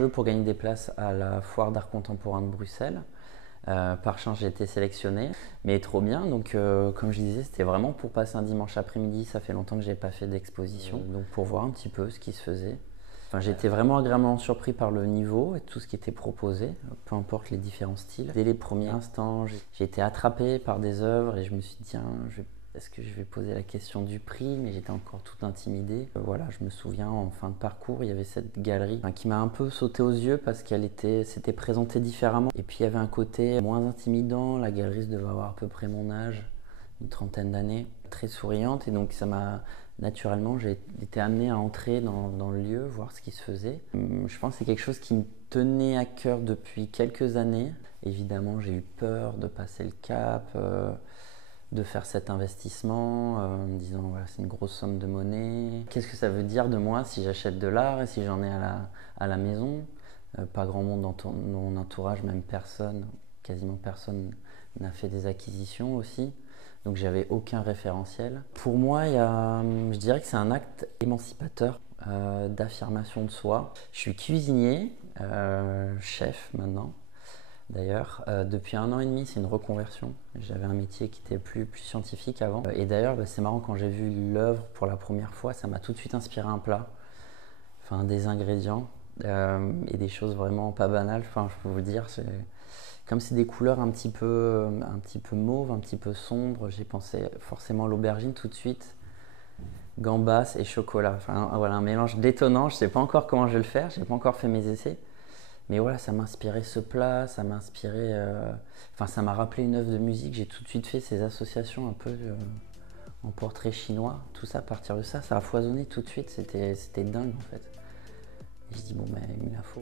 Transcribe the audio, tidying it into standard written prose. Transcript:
jeu pour gagner des places à la foire d'art contemporain de Bruxelles. Par chance, j'ai été sélectionné, mais trop bien. Donc, comme je disais, c'était vraiment pour passer un dimanche après-midi. Ça fait longtemps que j'ai pas fait d'exposition, donc pour voir un petit peu ce qui se faisait. Enfin, j'ai été vraiment agréablement surpris par le niveau et tout ce qui était proposé, peu importe les différents styles. Dès les premiers instants, j'ai été attrapé par des œuvres et je me suis dit, tiens, est-ce que je vais poser la question du prix? Mais j'étais encore tout intimidé. Voilà, je me souviens, en fin de parcours, il y avait cette galerie qui m'a un peu sauté aux yeux parce s'était présentée différemment. Et puis il y avait un côté moins intimidant. La galeriste devait avoir à peu près mon âge, une trentaine d'années, très souriante. Et donc ça m'a naturellement, j'ai été amené à entrer dans le lieu, voir ce qui se faisait. Je pense que c'est quelque chose qui me tenait à cœur depuis quelques années. Évidemment, j'ai eu peur de passer le cap, de faire cet investissement, en me disant voilà, c'est une grosse somme de monnaie. Qu'est-ce que ça veut dire de moi si j'achète de l'art et si j'en ai à la maison? Pas grand monde dans mon entourage, même personne, quasiment personne n'a fait des acquisitions aussi. Donc j'avais aucun référentiel. Pour moi, je dirais que c'est un acte émancipateur, d'affirmation de soi. Je suis cuisinier, chef maintenant. D'ailleurs, depuis 1 an et demi, c'est une reconversion. J'avais un métier qui était plus scientifique avant. Et d'ailleurs, c'est marrant, quand j'ai vu l'œuvre pour la première fois, ça m'a tout de suite inspiré un plat, enfin des ingrédients et des choses vraiment pas banales. Enfin, je peux vous dire, comme c'est des couleurs un petit peu mauve, un petit peu sombre, j'ai pensé forcément à l'aubergine tout de suite, gambas et chocolat. Enfin, voilà, un mélange détonnant. Je sais pas encore comment je vais le faire, j'ai pas encore fait mes essais. Mais voilà, ça m'a inspiré ce plat, ça m'a inspiré. Enfin, ça m'a rappelé une œuvre de musique. J'ai tout de suite fait ces associations un peu en portrait chinois. Tout ça, à partir de ça a foisonné tout de suite. C'était dingue en fait. Et je dis, bon, mais il me la faut.